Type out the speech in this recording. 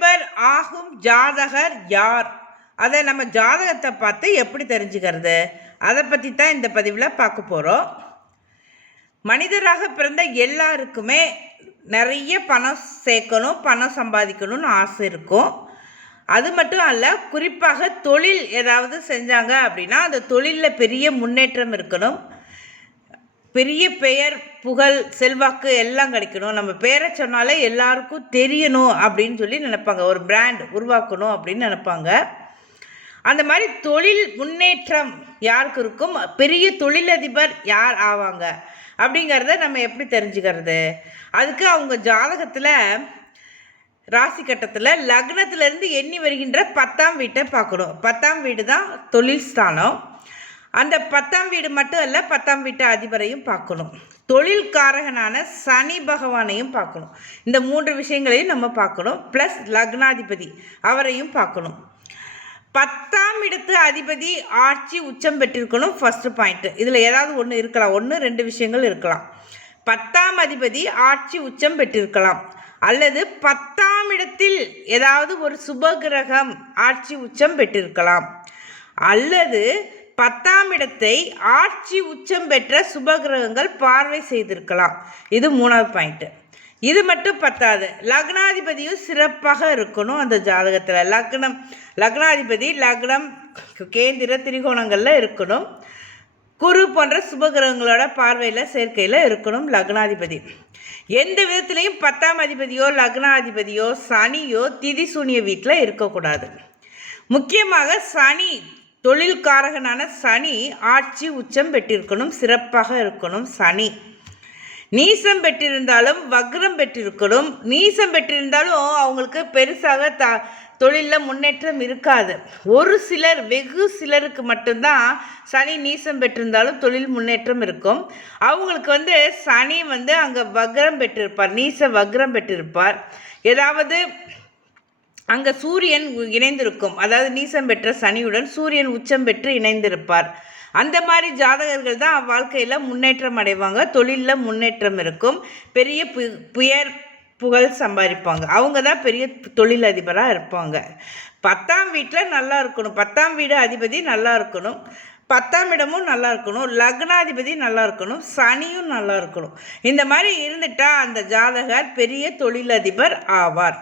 தொழிலதிபர் ஆகும் ஜாதகர் யார்? அதை நம்ம ஜாதகத்தை பார்த்து எப்படி தெரிஞ்சுக்கிறது? அதை பற்றி தான் இந்த பதிவில் பார்க்க போகிறோம் மனிதராக பிறந்த எல்லாருக்குமே நிறைய பணம் சேர்க்கணும் பணம் சம்பாதிக்கணும்னு ஆசை இருக்கும். அது மட்டும் அல்ல குறிப்பாக தொழில் ஏதாவது செஞ்சாங்க அப்படின்னா அந்த தொழிலில் பெரிய முன்னேற்றம் இருக்கணும். பெரிய பெயர் புகழ் செல்வாக்கு எல்லாம் கிடைக்கணும். நம்ம பேரை சொன்னாலே எல்லாருக்கும் தெரியணும் அப்படின்னு சொல்லி நினைப்பாங்க. ஒரு பிராண்ட் உருவாக்கணும் அப்படின்னு நினைப்பாங்க. அந்த மாதிரி தொழில் முன்னேற்றம் யாருக்கு இருக்கும்? பெரிய தொழிலதிபர் யார் ஆவாங்க? அப்படிங்கிறத நம்ம எப்படி தெரிஞ்சுக்கிறது? அதுக்கு அவங்க ஜாதகத்தில் ராசி கட்டத்தில் லக்னத்திலேருந்து எண்ணி வருகின்ற பத்தாம் வீட்டை பார்க்கணும். பத்தாம் வீடு தான் தொழில் ஸ்தானம். அந்த பத்தாம் வீடு மட்டும் அல்ல பத்தாம் வீட்டு அதிபரையும் பார்க்கணும். தொழில்காரகனான சனி பகவானையும் பார்க்கணும். இந்த மூன்று விஷயங்களையும் நம்ம பார்க்கணும். ப்ளஸ் லக்னாதிபதி அவரையும் பார்க்கணும். பத்தாம் இடத்து அதிபதி ஆட்சி உச்சம் பெற்றிருக்கணும் ஃபஸ்ட்டு பாயிண்ட்டு இதில் ஏதாவது ஒன்று இருக்கலாம். ஒன்று ரெண்டு விஷயங்கள் இருக்கலாம். பத்தாம் அதிபதி ஆட்சி உச்சம் பெற்றிருக்கலாம். அல்லது பத்தாம் இடத்தில் ஏதாவது ஒரு சுபகிரகம் ஆட்சி உச்சம் பெற்றிருக்கலாம். அல்லது பத்தாம் இடத்தை ஆட்சி உச்சம் பெற்ற சுபகிரகங்கள் பார்வை செய்திருக்கலாம். இது மூணாவது பாயிண்ட்டு இது மட்டும் பத்தாது. லக்னாதிபதியும் சிறப்பாக இருக்கணும் அந்த ஜாதகத்தில். லக்னம் லக்னாதிபதி லக்னம் கேந்திர திரிகோணங்களில் இருக்கணும். குரு போன்ற சுபகிரகங்களோட பார்வையில் சேர்க்கையில் இருக்கணும் லக்னாதிபதி. எந்த விதத்துலேயும் பத்தாம் அதிபதியோ லக்னாதிபதியோ சனியோ திதி சூனிய வீட்டில் இருக்கக்கூடாது. முக்கியமாக சனி தொழில்காரகனான சனி ஆட்சி உச்சம் பெற்றிருக்கணும் சிறப்பாக இருக்கணும். சனி நீசம் பெற்றிருந்தாலும் வக்ரம் பெற்றிருக்கணும். நீசம் பெற்றிருந்தாலும் அவங்களுக்கு பெருசாக த தொழிலில் முன்னேற்றம் இருக்காது. ஒரு சிலர் வெகு சிலருக்கு மட்டும்தான் சனி நீசம் பெற்றிருந்தாலும் தொழில் முன்னேற்றம் இருக்கும். அவங்களுக்கு வந்து சனி வந்து அங்கே வக்ரம் பெற்றிருப்பார் நீச வக்ரம் பெற்றிருப்பார். ஏதாவது அங்கே சூரியன் இணைந்திருக்கும். அதாவது நீசம் பெற்ற சனியுடன் சூரியன் உச்சம் பெற்று இணைந்திருப்பார். அந்த மாதிரி ஜாதகர்கள் தான் வாழ்க்கையில் முன்னேற்றம் அடைவாங்க. தொழிலில் முன்னேற்றம் இருக்கும். பெரிய பு புயர் புகழ் சம்பாதிப்பாங்க. அவங்க தான் பெரிய தொழிலதிபராக இருப்பாங்க. பத்தாம் வீட்டில் நல்லா இருக்கணும். பத்தாம் வீடு அதிபதி நல்லா இருக்கணும். பத்தாம் இடமும் நல்லா இருக்கணும். லக்னாதிபதி நல்லா இருக்கணும். சனியும் நல்லா இருக்கணும். இந்த மாதிரி இருந்துட்டால் அந்த ஜாதகர் பெரிய தொழிலதிபர் ஆவார்.